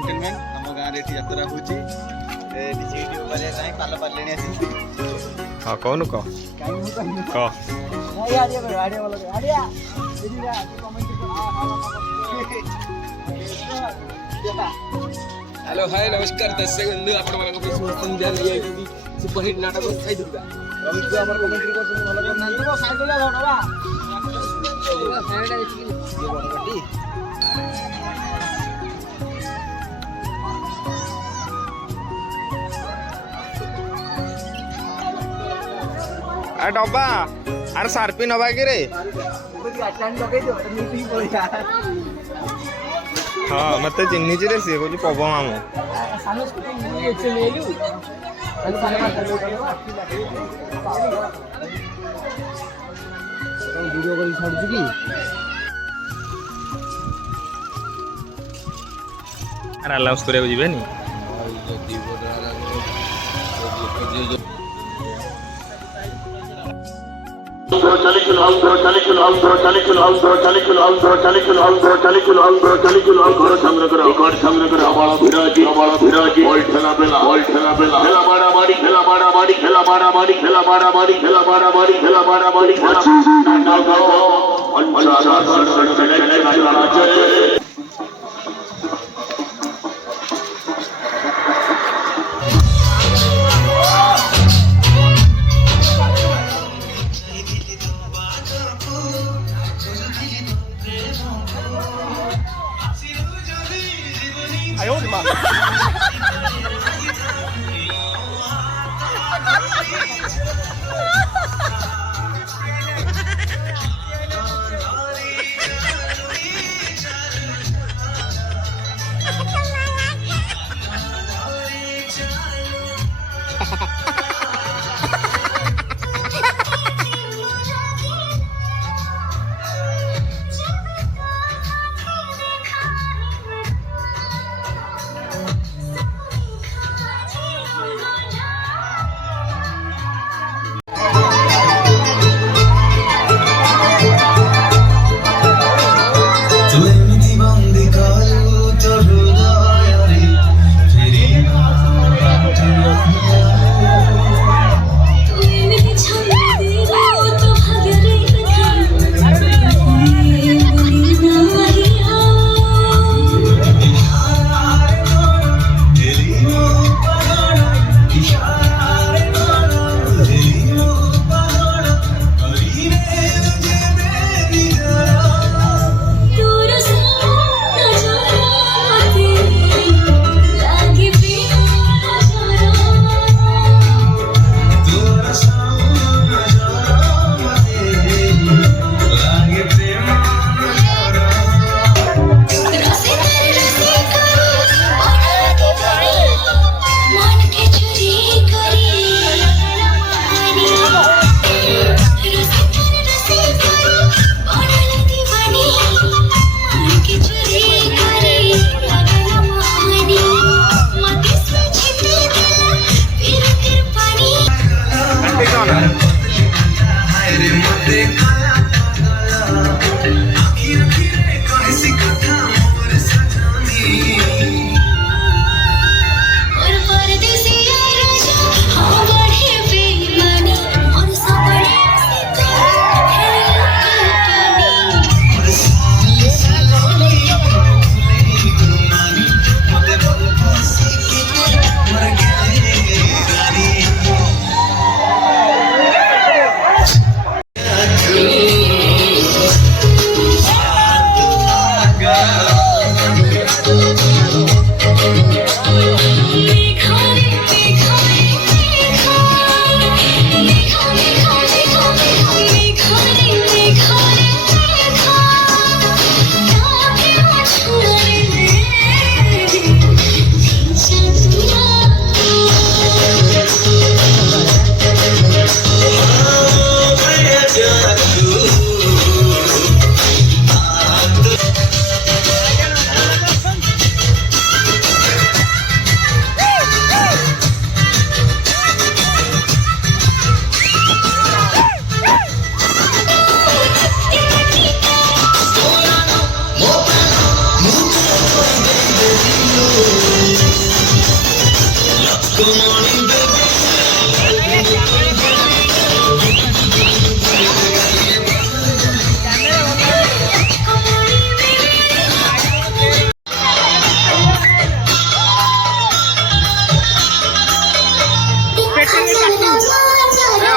Gentleman आम गाँव में यात्रा होची पाल पाले हाँ कौन कह हेलो हाय नमस्कार दर्शक बंधु आपण मानक संध्या नहीं सुपरहिट नाटक खाई दुर्गा रमित हमर कमेंट्री को सुन भलो नाचबो साइडला धरबा साइड आइछि ये बड़गटी आ डब्बा अरे सार्पी नबा कि रे हाँ मत चिन्ह रे सी कहूँ पव मामू अलाउंस करिया जीवेनी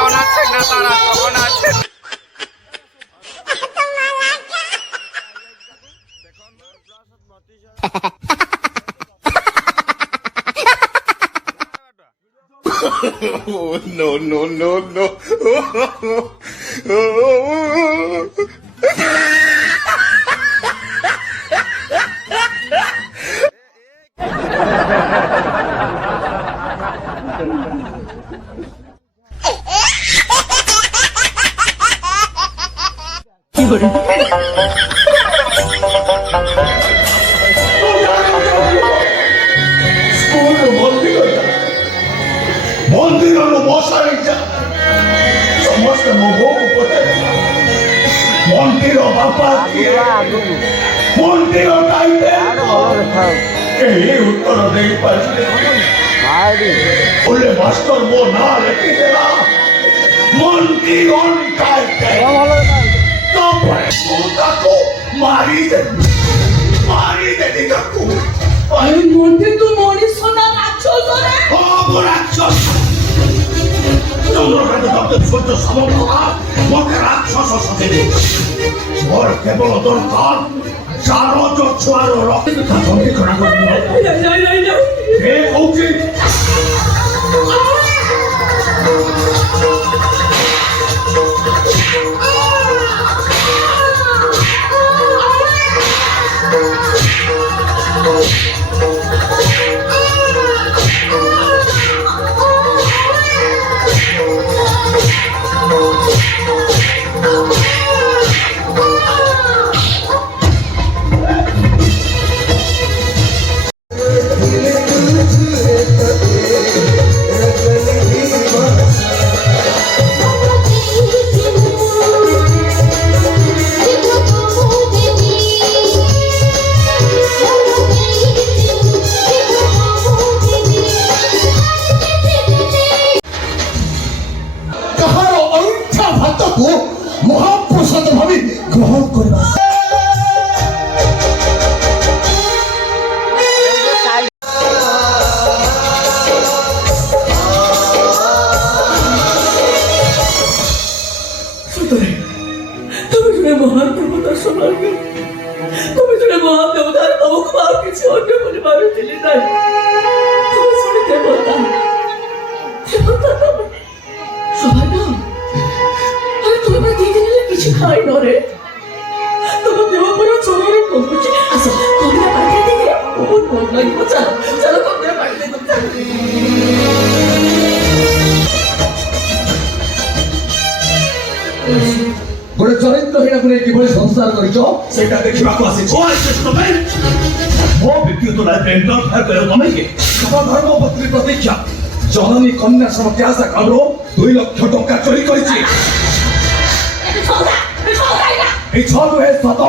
অনাচ্ছেন না তারা অনাচ্ছেন Oh, no, no, no, no. ମନ୍ଦିରରୁ ମଶାଣି ସମସ୍ତେ ମୋ ବୋଉକୁ ପଚାରିଲା ମନ୍ଦିର ବାପା କିଏ ମନ୍ଦିର ଗାଇବେ କେହି ଉତ୍ତର ଦେଇପାରିଲେ ବୋଲେ ମାଷ୍ଟର ମୋ ନାଁ ଲେଖିଦେଲା ମନ୍ଦିର ଗାଇବେ ତାପରେ ମୁଁ ତାକୁ ମାରିଦେଲି ତାକୁ মন্দির তো মরিস না রাক্ষস রে রাক্ষস চন্দ্রকান্ত দত্ত সূর্য সমপ্রভা মতে রাক্ষস সজেবে মোর কেবল দরকার চারো ছুয়ার রক্ত ধমকি করা করবো কে কৌছি মহাপ্রসাদ ভাবে গ্রহণ করবা তুমি শুনে মহান দেবতার সমার্গে তুমি শুনে মহান দেবতার অমুক আর কিছু অন্য বলে মানুষ দিলে নাই তুমি শুনে দেবতা সবাই না তুমি আমার দিদি নিলে কিছু খাই নরে তোমার দেওয়া পড়া চোরের কমছে আচ্ছা কমলা পাঠিয়ে দিকে বহুত মন লাগবে চলো চলো কমলা পাঠিয়ে দিতে গোটে চরিত্রহীনକୁ ନେଇ କିଭଳି ସଂସ୍କାର କରିଛ ସେଇଟା ଦେଖିବାକୁ ଆସିଛ ମୋ ବ୍ୟକ୍ତିଗତ ଲାଇଫରେ ଇଣ୍ଟରଫେୟାର କରିବ ତମେ କି ତମ ଧର୍ମପତ୍ନୀ ପ୍ରତୀକ୍ଷା ଜନନୀ କନ୍ୟା ତ୍ୟାଗ କାଣ୍ଡରୁ 2 ଲକ୍ଷ ଟଙ୍କା ଚୋରି କରିଛି এই ছ নୁହେଁ ସତ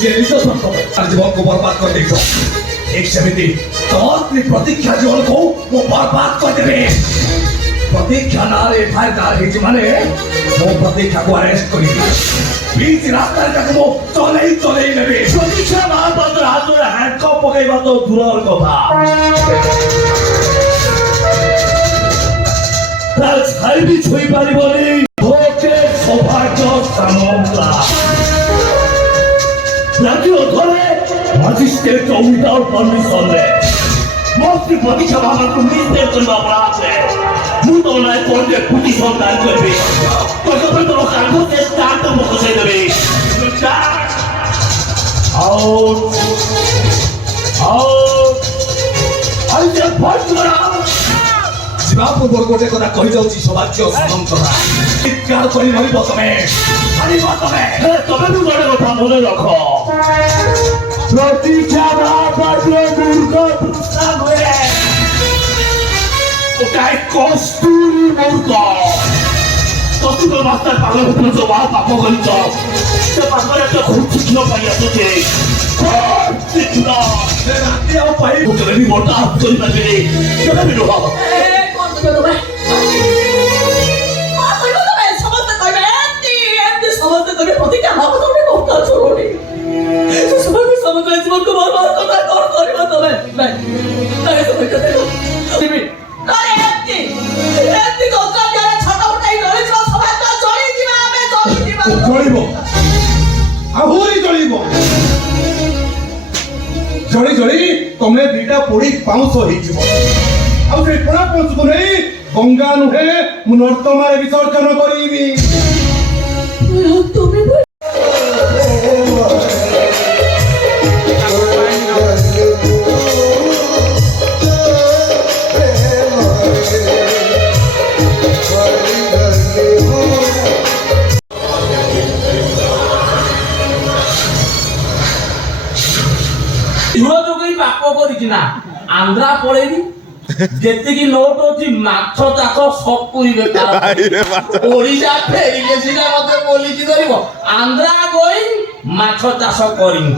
ଯେ ନିଜ ସ୍ୱାର୍ଥ ପାଇଁ ଜୀବନକୁ ବର୍ବାଦ କରିଦେଇଛ ଠିକ ସେମିତି ତମ ସ୍ତ୍ରୀ ପ୍ରତୀକ୍ଷା ଜୀବନକୁ ମୁଁ ବର୍ବାଦ କରିଦେବି ପ୍ରତୀକ୍ଷା ନାଁରେ ଏଫଆଇଆର ହେଇଛି ମାନେ ମୁଁ ପ୍ରତୀକ୍ଷାକୁ ଆରେଷ୍ଟ କରିବି ବିଚ ରାସ୍ତାରେ ତାକୁ ମୁଁ ଚଲେଇ ନେବି ପ୍ରତୀକ୍ଷା ମହାପାତ୍ର ହାତରେ ହ୍ୟାଣ୍ଡକପ୍ ପକେଇବା ତ ଦୂରର କଥା ତାର ଛାଇ ବି ଛୁଇଁ ପାରିବନି ସୌଭାଗ୍ୟ ସାମନ୍ତା ରାତି ଅଧରେ ମାଜିଷ୍ଟ୍ରେଟ ୱିଦାଉଟ୍ ପରମିଶନରେ ମନ୍ତ୍ରୀ ପ୍ରତୀକ୍ଷା ବାବାଙ୍କୁ ମିସବିହେଭ୍ କରିବା ଅପରାଧରେ ମୁଁ ତ ନାଇଁ କୋର୍ଟରେ ପିଟିସନ ଦାୟର କରିବି ତମ କାଗଜରେ ଷ୍ଟାର୍ଟ ମୁଁ ଖସାଇ ଦେବି ଯିବା ପୂର୍ବରୁ ଗୋଟେ କଥା କହିଯାଉଛି ସୌଭାଗ୍ୟ ସାମନ୍ତରା ଚିତ୍କାର କରି ରହିବ ତମେ ତମେ ବି ଗୋଟେ କଥା ମନେ ରଖ ପ୍ରତୀକ୍ଷା ମହାପାତ୍ର ମୂର୍ଖ ନୁହେଁ ଗୋଟାଏ କସ୍ତୁରୀ ମୂର୍ଖ କସ୍ତୁର ରାସ୍ତାରେ ପାଗଳ ଭିତରେ ଯୋଉ ପାପ କରିଛ ସେ ପାଗଳ ଏତେ ଖୁସି ଝିଅ ପାଇଁ ଆସୁଛି ରାତି ଆଉ ପାଇ କେବେ ବି ମୋଟା କରିପାରିବେନି କେବେ ବି ନୁହଁ କଣ କହିବ ତମେ? କଣ କହିବ ତମେ? ସମସ୍ତେ କହିବେ ଏମିତି ସମସ୍ତେ କହିବେ ପ୍ରତିଜ୍ଞା ହବ ତମେ କଥା ଶୁଣୁନି। ସମସ୍ତେ ଜୀବନକୁ ବର୍ବାଦ କଥା କଣ କରିବ ତମେ? ନାଇଁ ତମେ କଥା ଏମିତି କଥା ଛୋଟ ଉଠାଇ ଜଳିଯିବ ସମାଜ ଜଳିଯିବା ଆମେ ଜଳିଯିବା ଜଳିବ ଆହୁରି ଜଳିବ ଜଳି ଜଳି ତମେ ଦିଟା ପୋଡି ପାଉଁଶ ହେଇଯିବ ଆଉ ସେଇ ପୋଡା ପାଉଁଶକୁ ନେଇ ଗଙ୍ଗା ନୁହେଁ ମୁଁ ନର୍ଦ୍ଦମାରେ ବିସର୍ଜନ କରିବି ତମେ ପାପ କରିଛି ନା ଆନ୍ଧ୍ରା ପଳେଇବି ଯେତିକି ନୋଟ ଅଛି ମାଛ ଚାଷ ସବୁ ଓଡିଶା ଫେରିଲେ ସିନା ମତେ ବୋଲିକି ଧରିବ ଆନ୍ଧ୍ରା ଗଇ ମାଛ ଚାଷ କରିନି